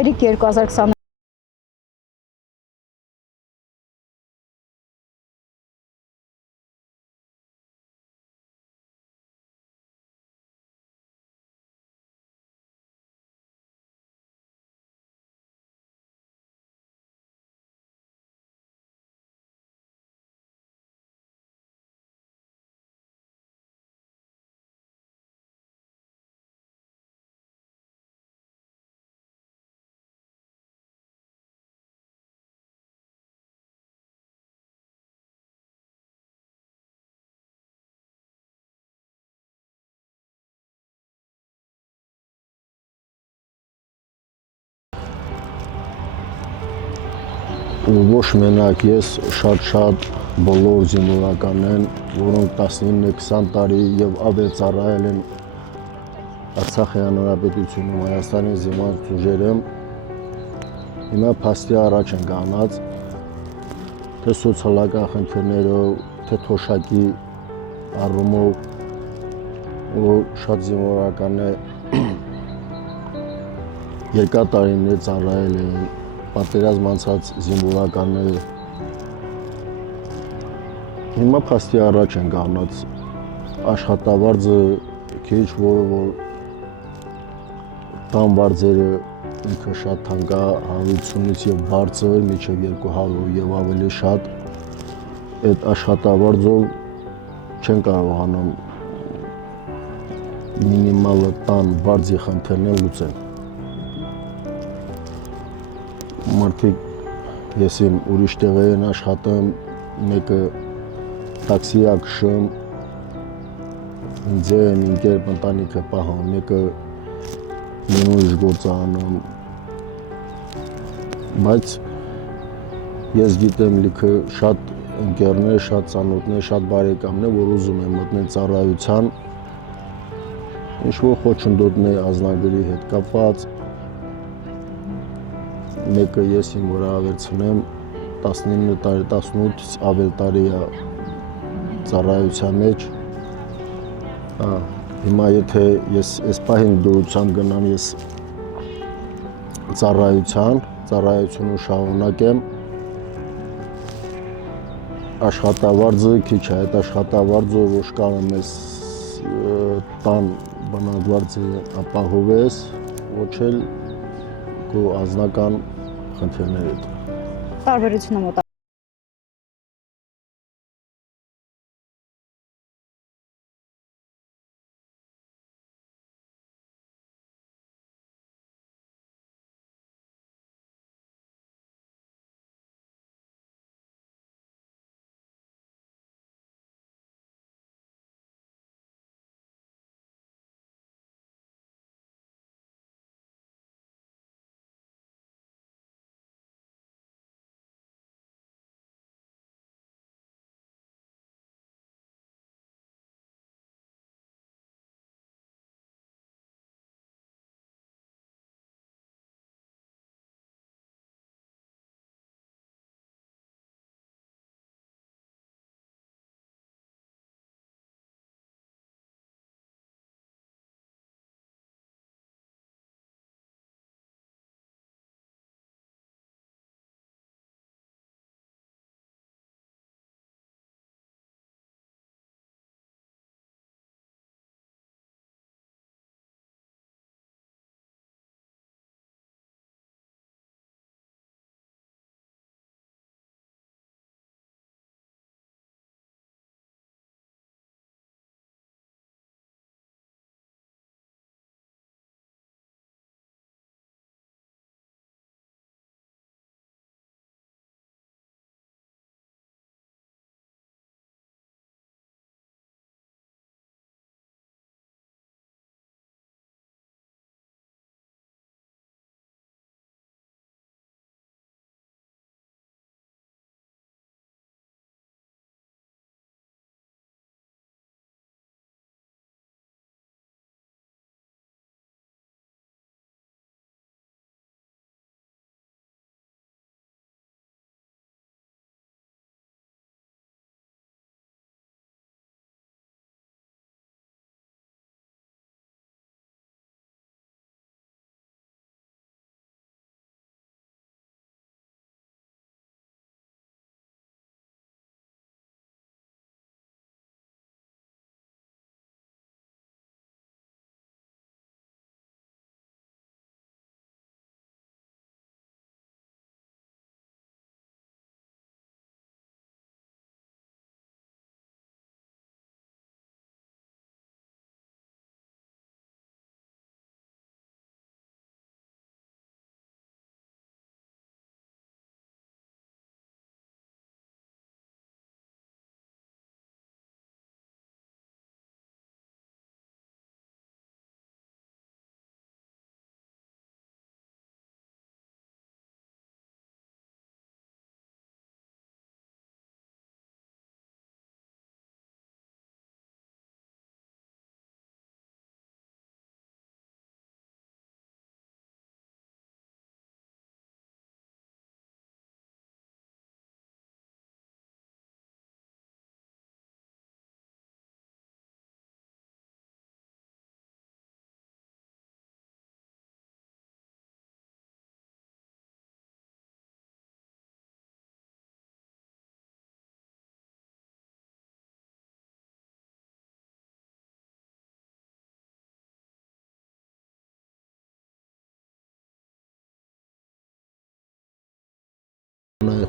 Էրիկ 2020 ու ոչ մենակ ես, շատ բոլոր զինվորական են, որոնք 19-20 տարի եւ ավել ծառայել են Արցախի հանրապետությունում, Հայաստանի զինված ուժերում, հիմա փաստի առաջ են կանգնած, թե սոցիալական խնդիրներով, թե թոշակի առումով, որ շատ զինվորական է երկար տարիներ ծառայել են, պատերազմ անցած զինվորականներ, հիմա փաստի առաջ են կանգնած, աշխատավարձը քիչ, որը որ տան վարձերը ինքը շատ թանկ է, 150-ից եւ բարձր, մինչեւ 200 եւ ավելի շատ, այդ աշխատավարձով չեն կարողանում մինիմալը տան վարձի խնդիրներ լուծել։ Մարդիկ ես իմ ուրիշ տեղեր են աշխատում, մեկը տաքսի է քշում, ինձ եմ ինքերբ ընտանիքը պահում, մեկը ուրիշ գործ է անում, բայց ես գիտեմ լիքը շատ ընկերներ, շատ ծանոթներ, շատ բարեկամներ, որ ուզում են մտնել ծառայության, ինչ-որ խոչընդոտներ ազնագրի հետ կապված, մեկը ես իմ վրա վերցնեմ 19 տարի, 18-ից ավել տարի է ծառայության մեջ, հիմա եթե ես այս պահին դուրսամ գնամ ես ծառայությունը շարունակեմ, աշխատավարձը քիչ է, այդ աշխատավարձը ոչ կարող ես տան բնակվարձը ապահովես, ոչ էլ քո անձնական խնդիրներդ։ տարբերությունը մոտ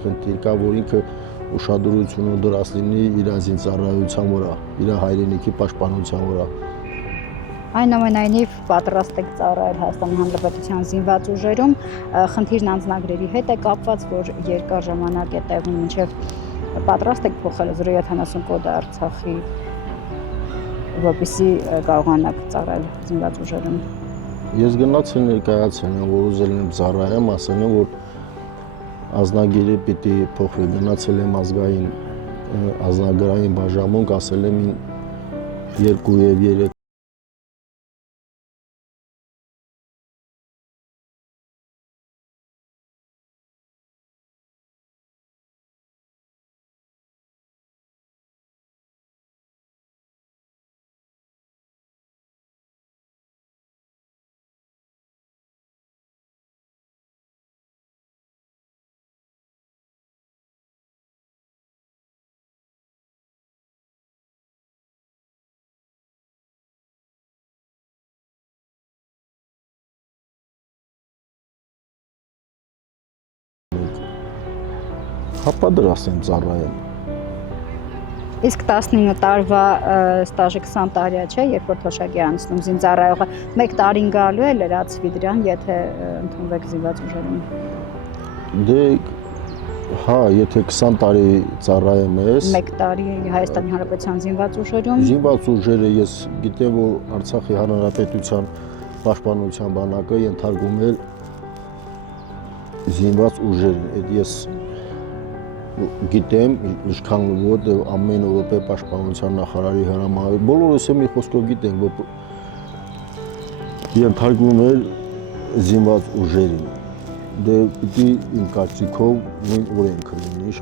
խնդիր կա, որ ինքը ուշադրությունը դրած լինի իր զինծառայության վրա, իր հայրենիքի պաշտպանության վրա։ Այնուամենայնիվ պատրաստ եք ծառայել Հայաստանի Հանրապետության զինված ուժերում, խնդիրն անձնագրերի հետ է կապված, որ երկար ժամանակ է տևում, մինչև պատրաստ եք փոխել 070 կոդը Արցախի, որպեսզի կարողանաք ծառայել զինված ուժերում։ Ես գնացի ներկայացել եմ, որ ուզել եմ ծառայեմ, ասել եմ, որ ազնագիրը պիտի փոխվի, գնացել եմ ազնագրային բաժանմունք, ասել եմ 2 եւ 3 հապա դրասեմ ծառայեմ։ Իսկ 19 տարվա ստաժը 20 տարյա չէ, երբ որ թոշակի անցնում զինծառայողը 1 տարին գալու է լրացվի դրան, եթե ընդունվեք զինված ուժերում։ Դե հա, եթե 20 տարի ծառայեմ ես 1 տարի Հայաստանի Հանրապետության զինված ուժերում։ Զինված ուժերը ես գիտեմ, որ Արցախի Հանրապետության պաշտպանության բանակը ենթարկում է զինված ուժերին, այդ ես գիտեմ, ինչքան որ ամեն րոպե պաշտպանության նախարարի հրամանով, բոլորս մի խոսքով գիտենք, որ ենթարկվում է զինված ուժերին։ Դե պիտի իմ կարծիքով նույն օրենքը լինի,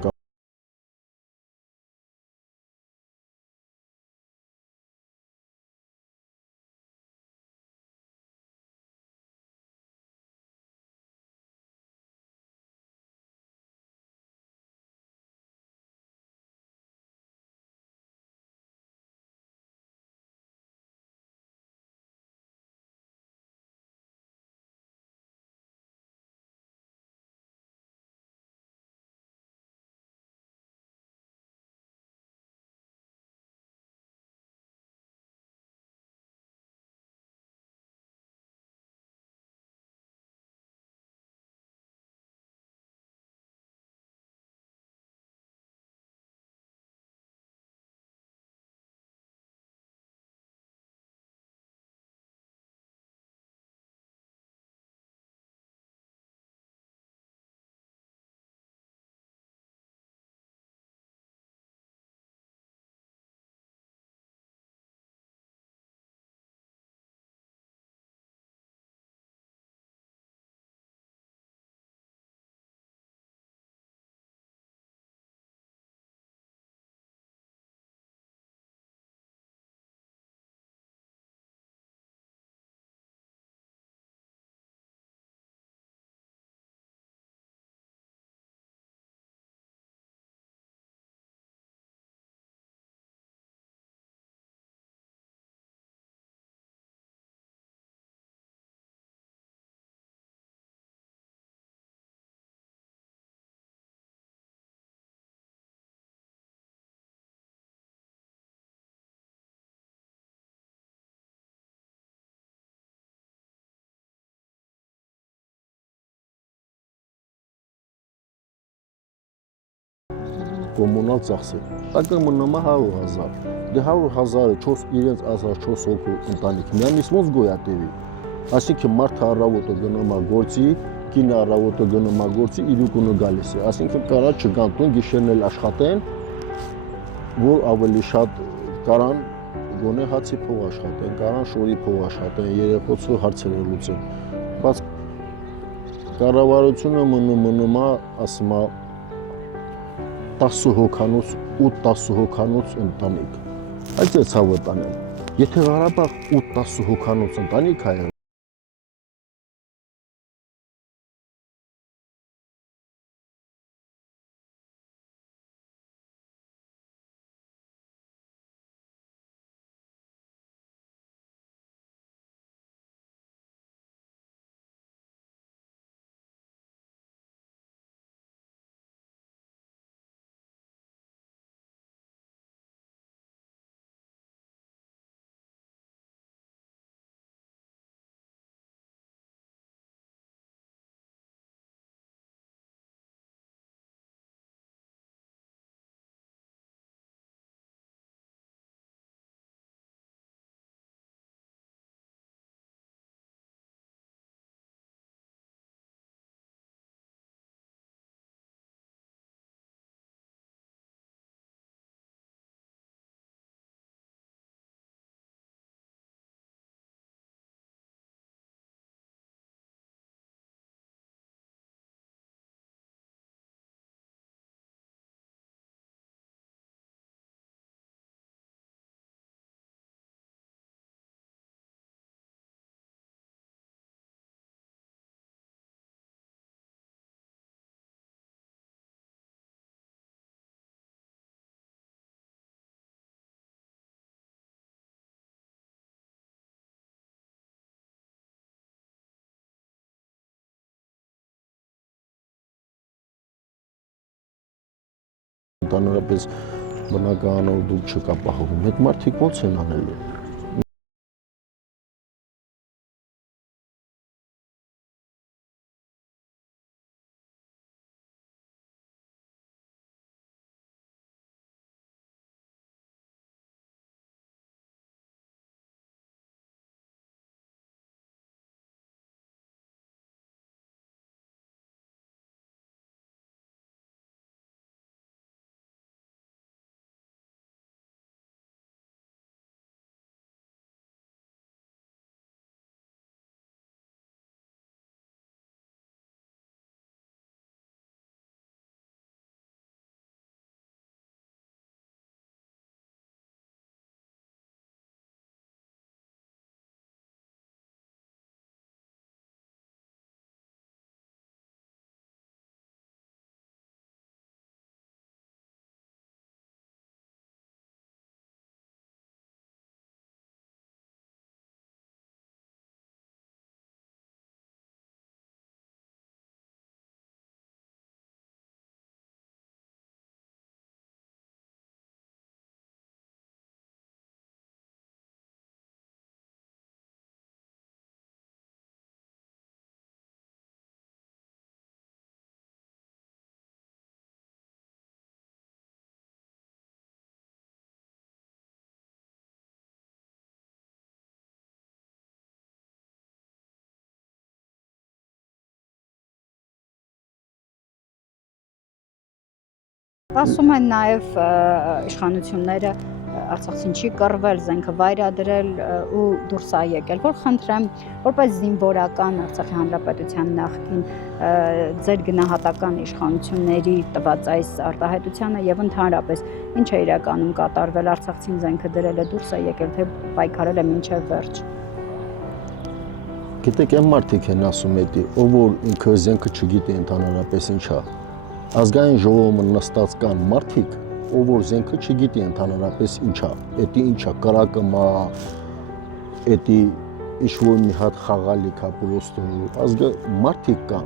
կոմունալ ծախսեր։ Տակը մնում է 100,000։ Դե 100,000-ը իրենց ասած 4 հոգու ընտանիք միամից ոնց գոյատևի։ Այսինքն մարդը առավոտը գնում է գործի, կինը առավոտը գնում է գործի, իրիկունը գալիս է։ Այսինքն կարա չգան տուն, գիշերն էլ աշխատեն, որ ավելի շատ կարան գոնե հացի փող աշխատեն, կարան շորի փող աշխատեն, երեխոցու հարցերը լուծեն։ Բայց կառավարությունը մնում է, ասում է 10 հոգանոց, 8-10 հոգանոց ընտանիք։ Այս է ցավը տանեմ։ Եթե Ղարաբաղ 8-10 հոգանոց ընտանիք է ընդհանրապես բնականանով դուք չկապահովում, այդ մարդիկ ո՞նց են անելու։ Ասում են նաև իշխանությունները Արցախցին չի կռվել, զենքը վայրադրել ու դուրս է եկել, որ խնդրեմ, որպես զինվորական Արցախի Հանրապետության նախկին ձեր գնահատական իշխանությունների տված այս արտահայտությանը եւ ընդհանրապես ինչ է իրականում կատարվել, Արցախցին զենքը դրել է, դուրս է եկել, թե պայքարել է մինչև վերջ։ Գիտեք, այն մարդիկ են ասում էդի, ով որ ինքը զենքը չգիտի ընդհանրապես ինչ է։ Ազգային ժողովում նստած կան մարդիկ, ով որ զենքը չգիտի ընդհանրապես ինչ է, էդի ինչ է, կրակը մա, էդի ինչ-որ մի հատ խաղալիք է պլոստորու, ազգը մարդիկ կան,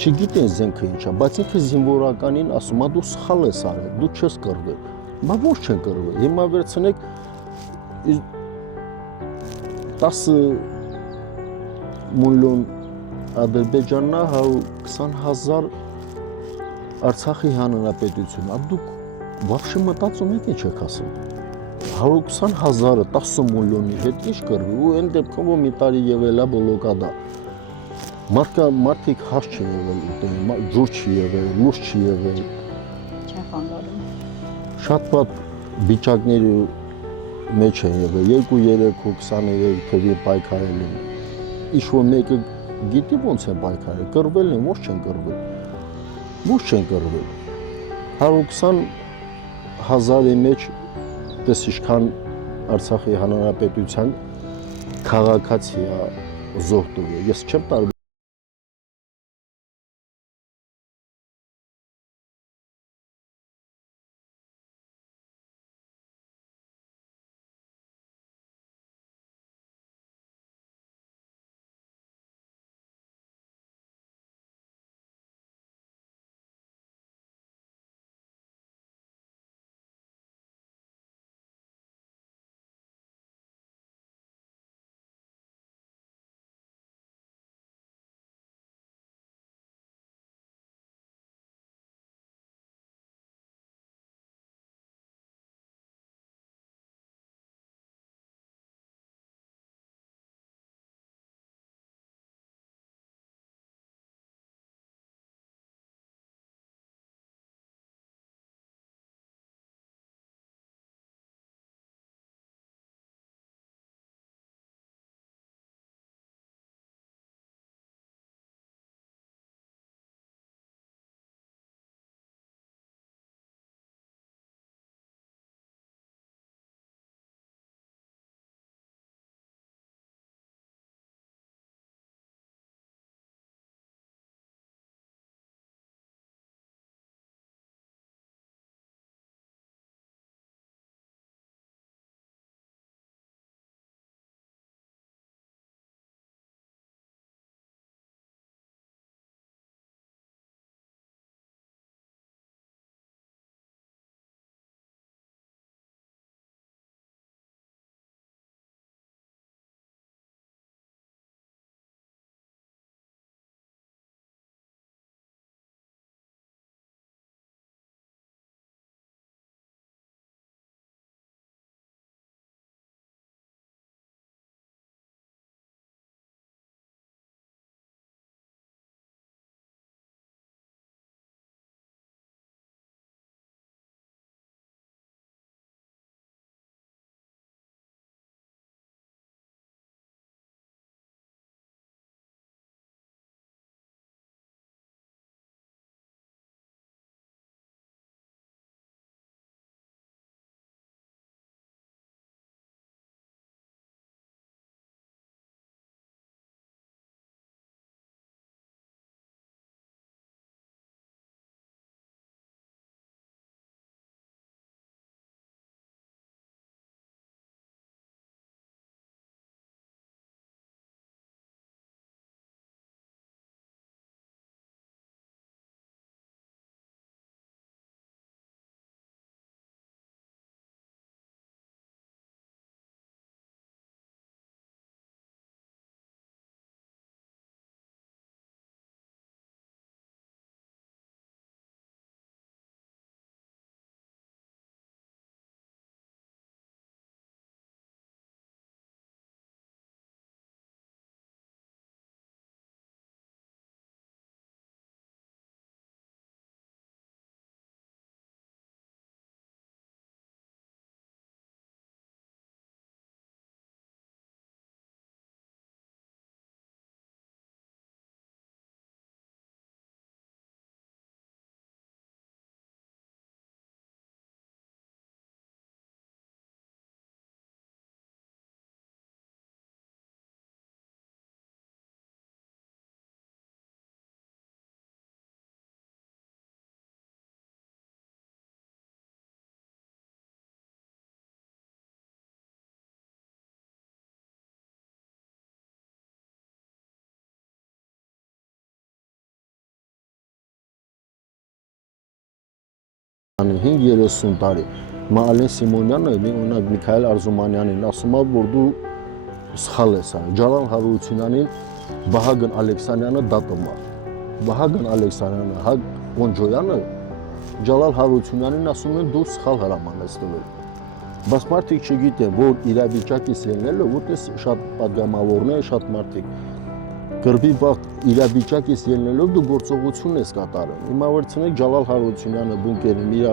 չգիտեն զենքը ինչ է, բայց ինքը զինվորականին ասում է, դու սխալ ես արել, դու չես կռվել, բա ո՞նց չեն կռվել, հիմա վերցնեք 10 միլիոն Ադրբեջաննա 120,000 Արցախի հանրապետություն, դուք вообще մտածում եք ինչ եք ասում։ 120,000-ը 10 միլիոնի հետ ինչ կռվի, ու այն դեպքում որ մի տարի եղել է բլոկադա։ Մարդիկ հաշ չի եղել ուտել, ջուր չի եղել, լույս չի եղել։ Չեն խանգարում։ Շատ վատ վիճակների մեջ են եղել, 2-3 ու 23 թվի պայքարել են։ Ինչ-որ մեկը գիտի ոնց են պայքարել, կռվել են, ոնց չեն կռվել։ Ոնց չեն կռվել։ 120,000-ի մեջ դες ինչքան Արցախի հանրապետության քաղաքացի է զոհվել։ Ես չեմ տարբեր 5-30 տարի։ Հիմա Ալեն Սիմոնյանը, օրինակ Միքայել Արզումանյանին ասում է, որ դու սխալ ես, Ջալալ Հարությունյանին Վահագն Ալեքսանյանը դատում է։ Վահագն Ալեքսանյանը, Օնջոյանը Ջալալ Հարությունյանին ասում են դու սխալ հրաման ես տվել։ Բայց մարդիկ չգիտեն, որ իրավիճակից ելնելը ուտես շատ պատգամավորներ, շատ մարդիկ գրբի վաղ իրավիճակից ելնելով դու գործողություն ես կատարում։ Հիմա վերցնեք Ջալալ Հարությունյանը բունկերին իր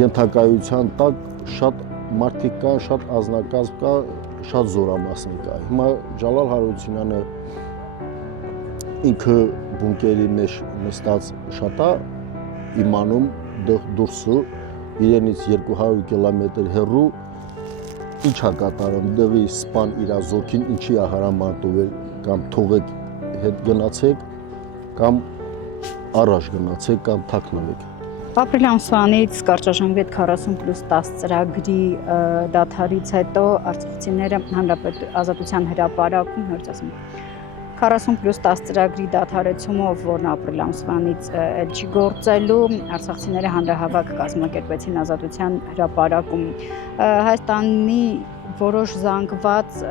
ենթակայության տակ շատ մարդիկ կա, շատ ազնագազմ կա, շատ զորամասնիկ կա։ Հիմա Ջալալ Հարությունյանը ինքը բունկերի մեջ նստած շատ է իմանում դուրսը իրենից 200 կիլոմետր հեռու ինչ է կատարում, դեղի սպան իր զորքին ինչի է հրամանտուվել, կամ թողեք հետ գնացեք, կամ առաջ գնացեք, կամ թաքնվեք։ Ապրիլ ամսվանից կարճաժամկետ 40+10 ծրագրի դադարից հետո արցախցիները ազատության հրապարակում 40+10 ծրագրի դադարեցումով, որն ապրիլ ամսվանից էլ չի գործելու, արցախցիները հանրահավաք կազմակերպեցին ազատության հրապարակում։ Հայաստանի որոշ զանգված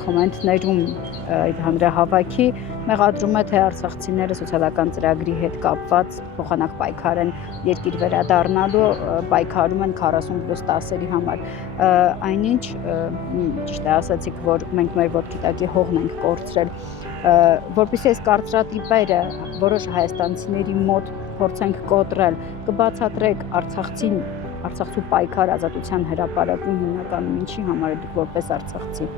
կոմենտներում այդ հանրահավաքի մեղադրում է, թե արցախցիները սոցիալական ծրագրի հետ կապված փոխանակ պայքար են երկիր վերադառնալու, պայքարում են 40+10-երի համար։ Այնինչ, ճիշտ է ասացիք, որ մենք մեր ոտքի տակի հողն ենք կորցրել, որպեսզի այս կարծրատիպերը որոշ հայաստանցիների մոտ փորձենք կոտրել, կբացատրեք արցախցու պայքար ազատության հրապարակում հիմնականում ինչի համար դուք որպես արցախցի։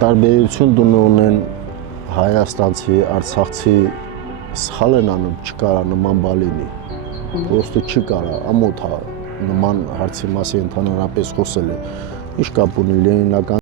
Տարբերություն ունեն հայաստանցի, արցախցի սխալ են անում, չկարա նման բան լինի։ Պրոստը չկարա, ամոթ է նման հարցի մասին ընդհանրապես խոսել է։ Ինչ կապ ունի Լենինական